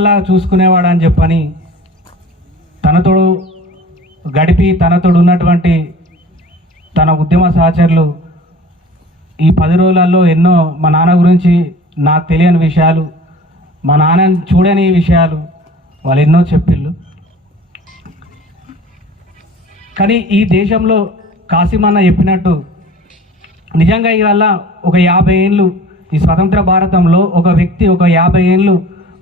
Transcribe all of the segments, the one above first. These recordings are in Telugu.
పిల్లల్లాగా చూసుకునేవాడు అని చెప్పని తనతోడు గడిపి తనతోడు ఉన్నటువంటి తన ఉద్యమ సహచరులు ఈ పది రోజులలో ఎన్నో మా నాన్న గురించి నాకు తెలియని విషయాలు మా నాన్నని చూడని విషయాలు వాళ్ళు ఎన్నో చెప్పిళ్ళు. కానీ ఈ దేశంలో కాసిమన్న చెప్పినట్టు నిజంగా ఇవాళ ఒక యాభై ఏళ్ళు ఈ స్వతంత్ర భారతంలో ఒక వ్యక్తి ఒక యాభై ఏళ్ళు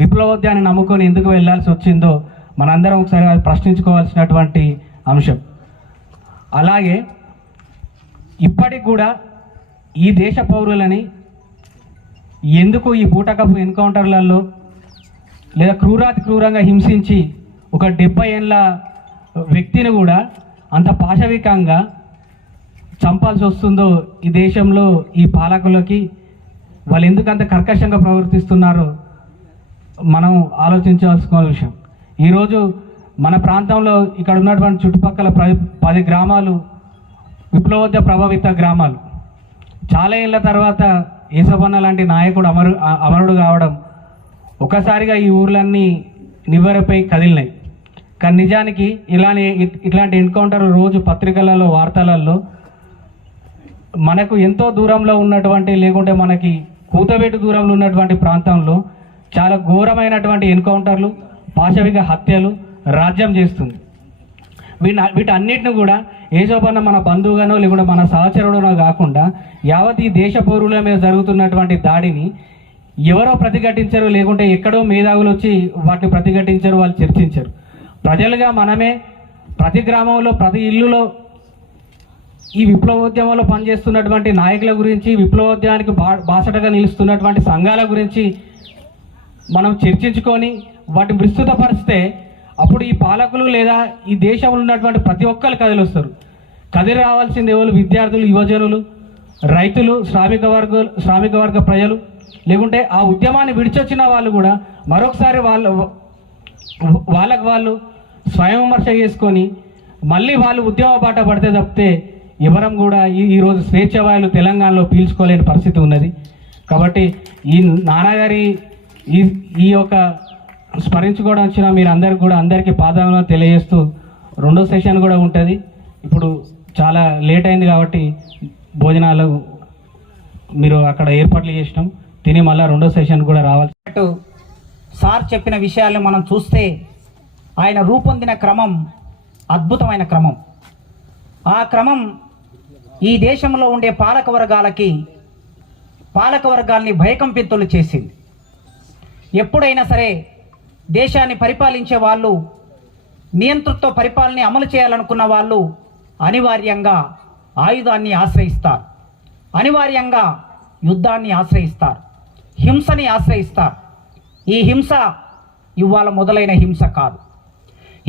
విప్లవోద్యాన్ని నమ్ముకొని ఎందుకు వెళ్ళాల్సి వచ్చిందో మనందరం ఒకసారి అది ప్రశ్నించుకోవాల్సినటువంటి అంశం. అలాగే ఇప్పటికి కూడా ఈ దేశ పౌరులని ఎందుకు ఈ బూటకపు ఎన్కౌంటర్లలో లేదా క్రూరాతి క్రూరంగా హింసించి ఒక డెబ్బై ఏళ్ళ వ్యక్తిని కూడా అంత పాశవికంగా చంపాల్సి వస్తుందో ఈ దేశంలో ఈ పాలకులకి వాళ్ళు ఎందుకు అంత కర్కశంగా ప్రవర్తిస్తున్నారో మనం ఆలోచించాల్సిన విషయం. ఈరోజు మన ప్రాంతంలో ఇక్కడ ఉన్నటువంటి చుట్టుపక్కల పది గ్రామాలు విప్లవోద్య ప్రభావిత గ్రామాలు. చాలా ఏళ్ళ తర్వాత ఏసపన్న లాంటి నాయకుడు అమరు అమరుడు కావడం ఒకసారిగా ఈ ఊర్లన్నీ నివ్వెరపై కదిలినాయి. కానీ నిజానికి ఇలానే ఇట్లాంటి ఎన్కౌంటర్ రోజు పత్రికలలో వార్తలలో మనకు ఎంతో దూరంలో ఉన్నటువంటి లేకుంటే మనకి కూతబెట్టు దూరంలో ఉన్నటువంటి ప్రాంతంలో చాలా ఘోరమైనటువంటి ఎన్కౌంటర్లు పాశవిక హత్యలు రాజ్యం చేస్తుంది. వీటి వీటన్నిటిని కూడా ఏజోపన్న మన బంధువుగానో లేకుండా మన సహచరుడునో కాకుండా యావత్ ఈ దేశ పౌరుల మీద జరుగుతున్నటువంటి దాడిని ఎవరో ప్రతిఘటించరు లేకుంటే ఎక్కడో మేధావులు వచ్చి వాటిని ప్రతిఘటించరు వాళ్ళు చర్చించరు. ప్రజలుగా మనమే ప్రతి గ్రామంలో ప్రతి ఇల్లులో ఈ విప్లవోద్యమంలో పనిచేస్తున్నటువంటి నాయకుల గురించి విప్లవోద్యమానికి బా బాసటగా నిలుస్తున్నటువంటి సంఘాల గురించి మనం చర్చించుకొని వాటిని విస్తృతపరిస్తే అప్పుడు ఈ పాలకులు లేదా ఈ దేశంలో ఉన్నటువంటి ప్రతి ఒక్కరు కదిలొస్తారు కదిలి రావాల్సింది ఎవరు? విద్యార్థులు యువజనులు రైతులు శ్రామిక వర్గ శ్రామిక వర్గ ప్రజలు. లేకుంటే ఆ ఉద్యమాన్ని విడిచొచ్చిన వాళ్ళు కూడా మరొకసారి వాళ్ళ వాళ్ళకు వాళ్ళు స్వయం విమర్శ చేసుకొని మళ్ళీ వాళ్ళు ఉద్యమ బాట పడితే తప్పితే ఎవరం కూడా ఈ ఈరోజు స్వేచ్ఛవాయులు తెలంగాణలో పీల్చుకోలేని పరిస్థితి ఉన్నది. కాబట్టి ఈ నాన్నగారి ఈ ఈ యొక్క స్మరించుకోవడం వచ్చిన మీరు అందరికి కూడా అందరికీ పాదాలను తెలియజేస్తూ రెండో సెషన్ కూడా ఉంటుంది. ఇప్పుడు చాలా లేట్ అయింది కాబట్టి భోజనాలు మీరు అక్కడ ఏర్పాట్లు చేసినాం. తిని మళ్ళీ రెండో సెషన్ కూడా రావాలి అటు సార్ చెప్పిన విషయాలను మనం చూస్తే ఆయన రూపొందిన క్రమం అద్భుతమైన క్రమం. ఆ క్రమం ఈ దేశంలో ఉండే పాలక వర్గాలకి పాలక వర్గాల్ని భయకంపితులు చేసింది. ఎప్పుడైనా సరే దేశాన్ని పరిపాలించే వాళ్ళు నియంతృత్వ పరిపాలన అమలు చేయాలనుకున్న వాళ్ళు అనివార్యంగా ఆయుధాన్ని ఆశ్రయిస్తారు. అనివార్యంగా యుద్ధాన్ని ఆశ్రయిస్తారు. హింసని ఆశ్రయిస్తారు. ఈ హింస ఇవాళ మొదలైన హింస కాదు.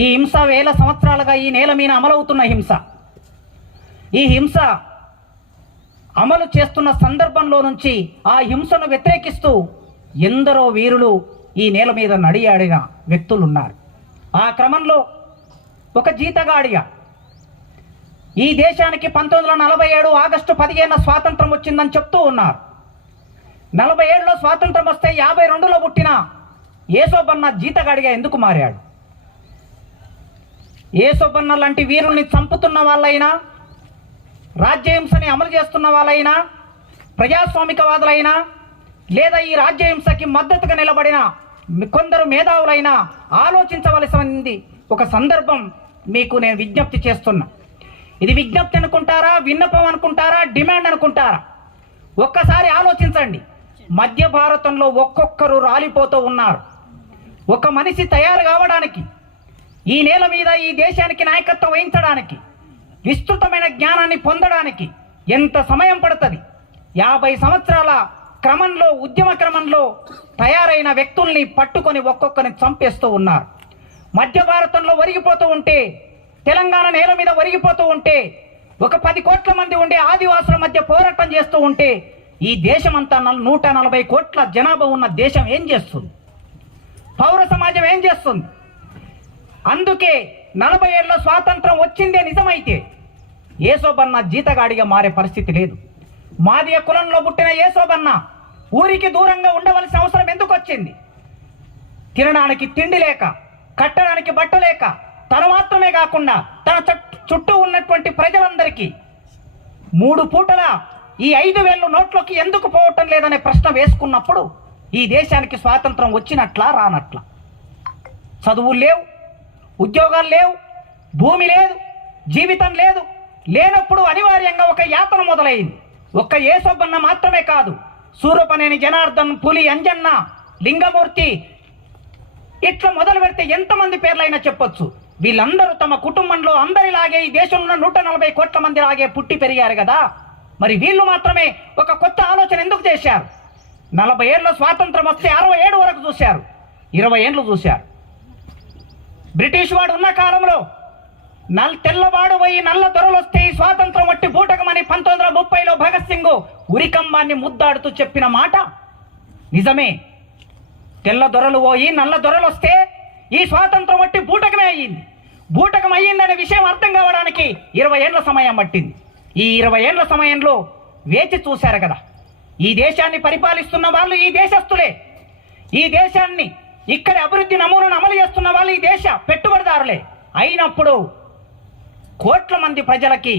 ఈ హింస వేల సంవత్సరాలుగా ఈ నేల మీద అమలవుతున్న హింస. ఈ హింస అమలు చేస్తున్న సందర్భంలో నుంచి ఆ హింసను వ్యతిరేకిస్తూ ఎందరో వీరులు ఈ నేల మీద నడియాడిన వ్యక్తులు ఉన్నారు ఆ క్రమంలో ఒక జీతగాడిగా ఈ దేశానికి పంతొమ్మిది వందల నలభై ఏడు ఆగస్టు పదిహేను స్వాతంత్రం వచ్చిందని చెప్తూ ఉన్నారు. నలభై ఏడులో స్వాతంత్రం వస్తే యాభై రెండులో పుట్టిన ఏసోబన్న జీతగాడిగా ఎందుకు మారాడు? ఏసోబన్న లాంటి వీరుల్ని చంపుతున్న వాళ్ళైనా రాజ్యహింసని అమలు చేస్తున్న వాళ్ళైనా ప్రజాస్వామికవాదులైనా లేదా ఈ రాజ్యహింసకి మద్దతుగా నిలబడిన కొందరు మేధావులైనా ఆలోచించవలసింది ఒక సందర్భం మీకు నేను విజ్ఞప్తి చేస్తున్నా. ఇది విజ్ఞప్తి అనుకుంటారా విన్నపం అనుకుంటారా డిమాండ్ అనుకుంటారా? ఒక్కసారి ఆలోచించండి. మధ్య భారతంలో ఒక్కొక్కరు రాలిపోతూ ఉన్నారు. ఒక మనిషి తయారు కావడానికి ఈ నేల మీద ఈ దేశానికి నాయకత్వం వహించడానికి విస్తృతమైన జ్ఞానాన్ని పొందడానికి ఎంత సమయం పడుతుంది? యాభై సంవత్సరాల క్రమంలో ఉద్యమ క్రమంలో తయారైన వ్యక్తుల్ని పట్టుకొని ఒక్కొక్కరిని చంపేస్తూ ఉన్నారు. మధ్య భారతంలో ఒరిగిపోతూ ఉంటే తెలంగాణ నేల మీద ఒరిగిపోతూ ఉంటే ఒక పది కోట్ల మంది ఉండే ఆదివాసుల మధ్య పోరాటం చేస్తూ ఉంటే ఈ దేశమంతా అంతా నూట నలభై కోట్ల జనాభా ఉన్న దేశం ఏం చేస్తుంది? పౌర సమాజం ఏం చేస్తుంది? అందుకే నలభై ఏళ్ళ స్వాతంత్రం వచ్చిందే నిజమైతే ఏసోబన్న జీతగాడిగా మారే పరిస్థితి లేదు. మాదియ కులంలో పుట్టిన ఏసోబన్నా ఊరికి దూరంగా ఉండవలసిన అవసరం ఎందుకు వచ్చింది తినడానికి తిండి లేక కట్టడానికి బట్ట లేక తను మాత్రమే కాకుండా తన చుట్టూ ఉన్నటువంటి ప్రజలందరికీ మూడు పూటల ఈ ఐదు వేలు నోట్లోకి ఎందుకు పోవటం లేదనే ప్రశ్న వేసుకున్నప్పుడు ఈ దేశానికి స్వాతంత్రం వచ్చినట్లా రానట్లా. చదువులు లేవు ఉద్యోగాలు లేవు భూమి లేదు జీవితం లేదు లేనప్పుడు అనివార్యంగా ఒక యాతన మొదలైంది. ఒక్క ఏసొబ్బన్న మాత్రమే కాదు సూరపనేని జనార్దన్ పులి అంజన్న లింగమూర్తి. ఇట్లా మొదలు పెడితే ఎంతమంది పేర్లైనా చెప్పొచ్చు. వీళ్ళందరూ తమ కుటుంబంలో అందరిలాగే ఈ దేశంలో నూట నలభై కోట్ల మంది లాగే పుట్టి పెరిగారు కదా. మరి వీళ్ళు మాత్రమే ఒక కొత్త ఆలోచన ఎందుకు చేశారు? నలభై ఏళ్ళ స్వాతంత్రం వస్తే అరవై ఏడు వరకు చూశారు. ఇరవై ఏళ్ళు చూశారు. బ్రిటిష్ వాడు ఉన్న కాలంలో నల్ తెల్లవాడు పోయి నల్ల దొరలు వస్తే ఈ స్వాతంత్రం వట్టి బూటకమని పంతొమ్మిది వందల ముప్పైలో భగత్ సింగ్ ఉరికంబాన్ని ముద్దాడుతూ చెప్పిన మాట? నిజమే. తెల్ల దొరలు పోయి నల్ల దొరలు వస్తే ఈ స్వాతంత్రం వట్టి బూటకమే అయ్యింది. బూటకం అయ్యిందనే విషయం అర్థం కావడానికి ఇరవై ఏళ్ళ సమయం పట్టింది. ఈ ఇరవై ఏళ్ళ సమయంలో వేచి చూశారు కదా. ఈ దేశాన్ని పరిపాలిస్తున్న వాళ్ళు ఈ దేశస్తులే ఈ దేశాన్ని ఇక్కడ అభివృద్ధి నమూనను అమలు చేస్తున్న వాళ్ళు ఈ దేశ పెట్టుబడిదారులే. అయినప్పుడు కోట్ల మంది ప్రజలకి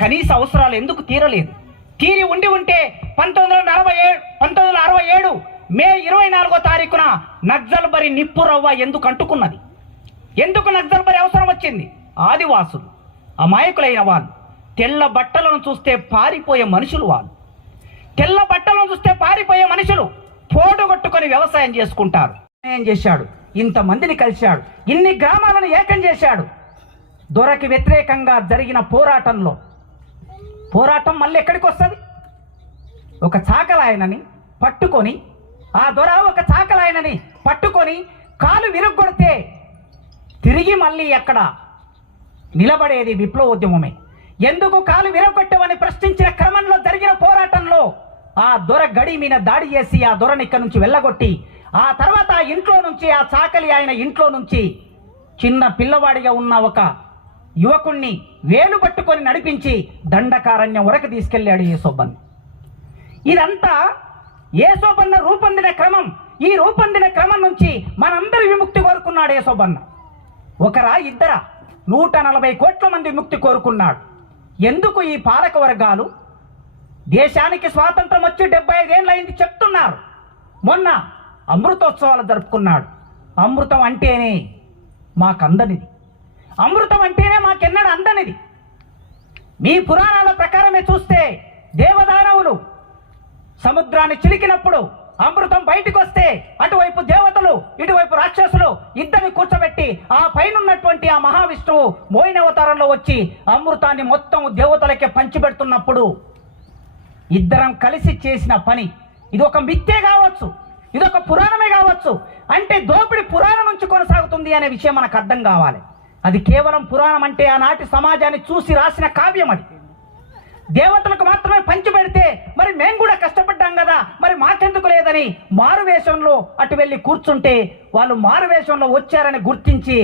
కనీస అవసరాలు ఎందుకు తీరలేదు? తీరి ఉండి ఉంటే పంతొమ్మిది వందల నలభై ఏడు పంతొమ్మిది వందల అరవై ఏడు మే ఇరవై నాలుగో తారీఖున నక్సల్బరి నిప్పు రవ్వ ఎందుకు అంటుకున్నది? ఎందుకు నక్సల్బరి అవసరం వచ్చింది? ఆదివాసులు అమాయకులైన వాళ్ళు తెల్ల బట్టలను చూస్తే పారిపోయే మనుషులు వాళ్ళు. తెల్ల బట్టలను చూస్తే పారిపోయే మనుషులు పోటుగొట్టుకొని వ్యవసాయం చేసుకుంటారు. ఏం చేశాడు? ఇంతమందిని కలిశాడు. ఇన్ని గ్రామాలను ఏకం చేశాడు. దొరకి వ్యతిరేకంగా జరిగిన పోరాటంలో. పోరాటం మళ్ళీ ఎక్కడికి వస్తుంది? ఒక చాకలాయనని పట్టుకొని ఆ దొర ఒక చాకలాయనని పట్టుకొని కాలు విరుగ్గొడితే తిరిగి మళ్ళీ ఎక్కడ నిలబడేది విప్లవోద్యమమే. ఎందుకు కాలు విరగొట్టవని ప్రశ్నించిన క్రమంలో జరిగిన పోరాటంలో ఆ దొర గడి మీద దాడి చేసి ఆ దొరని ఇక్కడ నుంచి వెళ్ళగొట్టి ఆ తర్వాత ఆ ఇంట్లో నుంచి ఆ చాకలి ఆయన ఇంట్లో నుంచి చిన్న పిల్లవాడిగా ఉన్న ఒక యువకుణ్ణి వేలు పట్టుకొని నడిపించి దండకారణ్యం వరకు తీసుకెళ్ళాడు యేసొబ్బన్ ఇదంతా యేసోబన్న రూపొందిన క్రమం. ఈ రూపొందిన క్రమం నుంచి మనందరి విముక్తి కోరుకున్నాడు యేసోబన్న. ఒకరా ఇద్దరా? నూట నలభై కోట్ల మంది విముక్తి కోరుకున్నాడు. ఎందుకు ఈ పాలక వర్గాలు? దేశానికి స్వాతంత్రం వచ్చి డెబ్బై అయింది చెప్తున్నారు. మొన్న అమృతోత్సవాలు జరుపుకున్నాడు. అమృతం అంటేనే మాకందనిది. అమృతం అంటేనే మాకెన్నడు అందనిది. మీ పురాణాల ప్రకారమే చూస్తే దేవదానవులు సముద్రాన్ని చిలికినప్పుడు అమృతం బయటకు వస్తే అటువైపు దేవతలు ఇటువైపు రాక్షసులు ఇద్దరిని కూర్చోబెట్టి ఆ పైన ఉన్నటువంటి ఆ మహావిష్ణువు మోయిన అవతారంలో వచ్చి అమృతాన్ని మొత్తం దేవతలకే పంచిపెడుతున్నప్పుడు ఇద్దరం కలిసి చేసిన పని. ఇది ఒక మిథ్యే కావచ్చు. ఇది ఒక పురాణమే కావచ్చు. అంటే దోపిడి పురాణం నుంచి కొనసాగుతుంది అనే విషయం మనకు అర్థం కావాలి. అది కేవలం పురాణం అంటే ఆనాటి సమాజాన్ని చూసి రాసిన కావ్యం అది. దేవతలకు మాత్రమే పంచి పెడితే మరి మేము కూడా కష్టపడ్డాం కదా మరి మాకెందుకు లేదని మారువేషంలో అటు వెళ్ళి కూర్చుంటే వాళ్ళు మారువేషంలో వచ్చారని గుర్తించి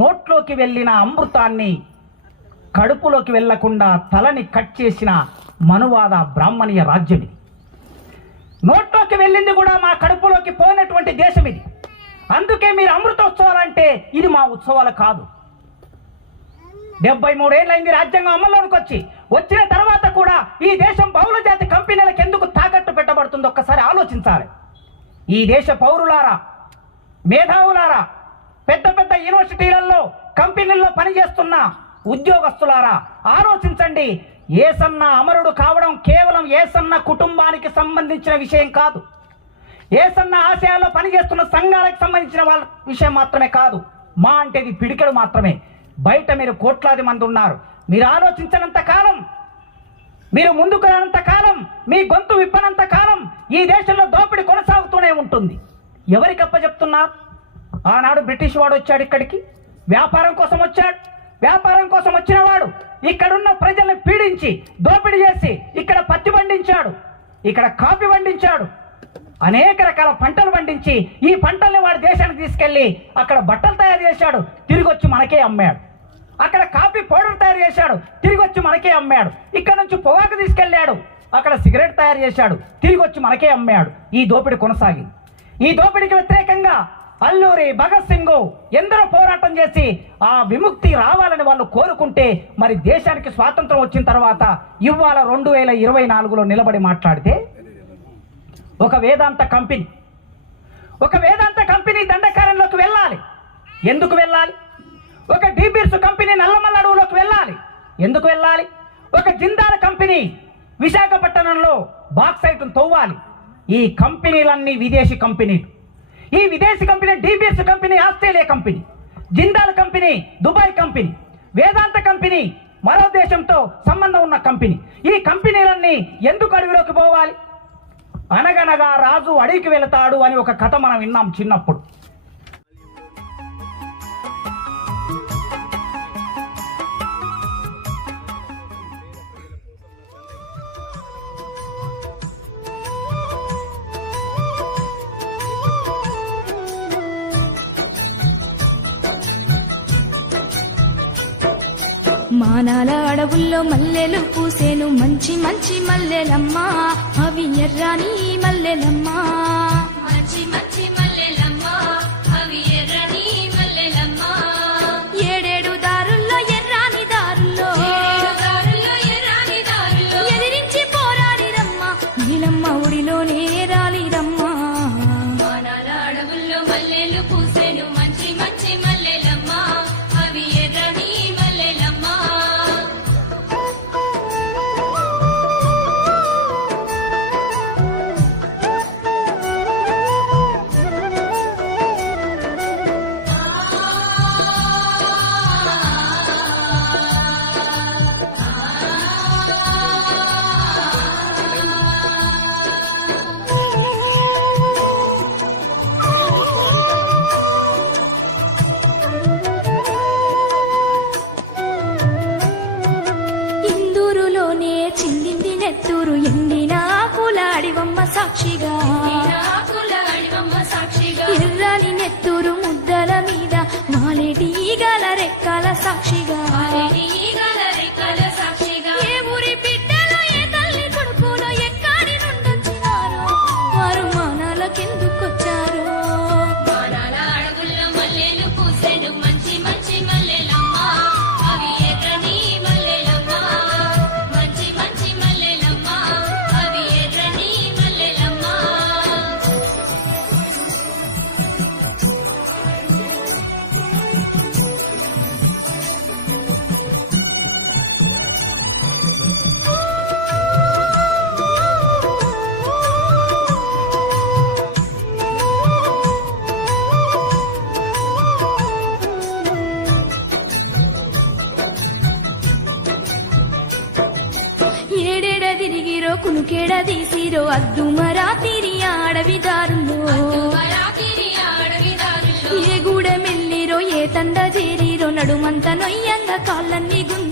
నోట్లోకి వెళ్ళిన అమృతాన్ని కడుపులోకి వెళ్ళకుండా తలని కట్ చేసిన మనువాద బ్రాహ్మణీయ రాజ్యం ఇది. నోట్లోకి వెళ్ళింది కూడా మా కడుపులోకి పోయినటువంటి దేశం ఇది. అందుకే మీరు అమృతోత్సవాలు అంటే ఇది మా ఉత్సవాలు కాదు. డెబ్బై మూడేళ్ళైంది రాజ్యాంగం అమల్లోనికి వచ్చి. వచ్చిన తర్వాత కూడా ఈ దేశం బహుళ జాతి కంపెనీలకు ఎందుకు తాకట్టు పెట్టబడుతుందో? ఒక్కసారి ఆలోచించాలి. ఈ దేశ పౌరులారా మేధావులారా పెద్ద పెద్ద యూనివర్సిటీలలో కంపెనీల్లో పనిచేస్తున్న ఉద్యోగస్తులారా ఆలోచించండి. ఏసన్న అమరుడు కావడం కేవలం ఏసన్న కుటుంబానికి సంబంధించిన విషయం కాదు. ఏసన్న ఆశయాల్లో పనిచేస్తున్న సంఘాలకు సంబంధించిన వాళ్ళ విషయం మాత్రమే కాదు మా అంటే ఇది పిడికెడు మాత్రమే. బయట మీరు కోట్లాది మంది ఉన్నారు. మీరు ఆలోచించినంత కాలం మీరు ముందుకు రానంత కాలం మీ గొంతు విప్పనంత కాలం ఈ దేశంలో దోపిడీ కొనసాగుతూనే ఉంటుంది. ఎవరికి అప్పచెప్తున్నారు ఆనాడు బ్రిటిష్ వాడు వచ్చాడు ఇక్కడికి. వ్యాపారం కోసం వచ్చాడు. వ్యాపారం కోసం వచ్చిన వాడు ఇక్కడున్న ప్రజల్ని పీడించి దోపిడీ చేసి ఇక్కడ పత్తి పండించాడు. ఇక్కడ కాఫీ పండించాడు. అనేక రకాల పంటలు పండించి ఈ పంటల్ని వాడి దేశానికి తీసుకెళ్ళి అక్కడ బట్టలు తయారు చేశాడు తిరిగి వచ్చి మనకే అమ్మాడు. అక్కడ కాఫీ పౌడర్ తయారు చేశాడు తిరిగి వచ్చి మనకే అమ్మాడు. ఇక్కడ నుంచి పొగాకు తీసుకెళ్ళాడు అక్కడ సిగరెట్ తయారు చేశాడు తిరిగి వచ్చి మనకే అమ్మాడు. ఈ దోపిడీ కొనసాగింది. ఈ దోపిడీకి వ్యతిరేకంగా అల్లూరి భగత్ సింగ్ ఎందరో పోరాటం చేసి ఆ విముక్తి రావాలని వాళ్ళు కోరుకుంటే మరి దేశానికి స్వాతంత్రం వచ్చిన తర్వాత ఇవాళ రెండు వేల ఇరవై నాలుగులో నిలబడి మాట్లాడితే ఒక వేదాంత కంపెనీ. ఒక వేదాంత కంపెనీ దండకారంలోకి వెళ్ళాలి. ఎందుకు వెళ్ళాలి? ఒక డీబీర్స్ కంపెనీ నల్లమల్ల అడవులోకి వెళ్ళాలి. ఎందుకు వెళ్ళాలి? ఒక జిందాల కంపెనీ విశాఖపట్నంలో బాక్సైట్ తవ్వాలి. ఈ కంపెనీలన్నీ విదేశీ కంపెనీలు ఈ విదేశీ company De Beers company Australia company. Jindal company Dubai company. Vedanta company మరో దేశంతో సంబంధం ఉన్న కంపెనీ. ఈ కంపెనీలన్నీ ఎందుకు అడవిలోకి పోవాలి? అనగనగా రాజు అడవికి వెళతాడు అని ఒక కథ మనం విన్నాం చిన్నప్పుడు. మానాల అడవుల్లో మల్లెలు పూసేను మంచి మంచి మల్లెలమ్మా. అవి ఎర్రాని మల్లెలమ్మా. touchy girl. అద్దు మరాతిరి అడవి దారుల్లో. రాత్రి అడవి దారుల్లో ఏ గూడ మెల్లిరో ఏ తండ చేరిరో నడుమంత నొయ్యంగా కాళ్ళన్నీ గుంజంగా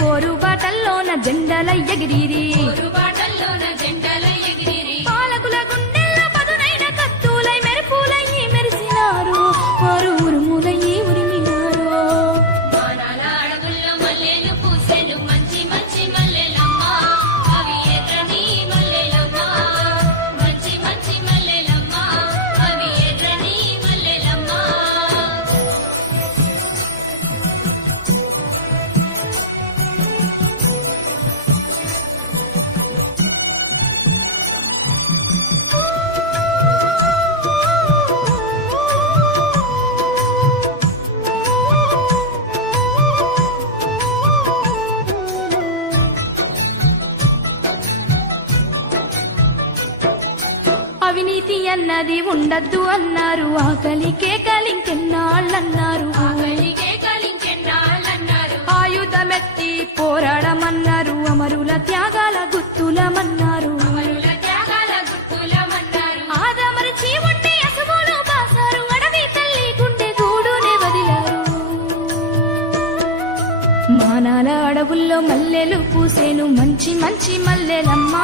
పోరు బాటల్లోన జెండల ఎగిరిరి. అన్నది ఉండద్దు అన్నారు. ఆకలికే కలింకెన్నాళ్ళన్నారు. ఆయుధమెత్తి పోరాడమన్నారు. అమరుల త్యాగాల గుర్తులమన్నారు మానాల అడవుల్లో మల్లెలు పూసేను. మంచి మంచి మల్లెలమ్మ.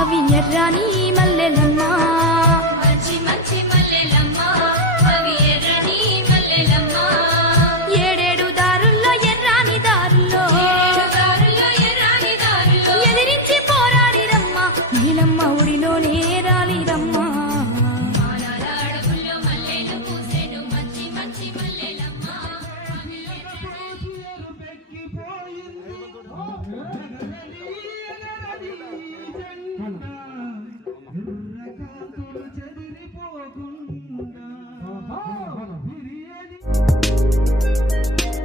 అవి ఎర్రాని మల్లెలమ్మ.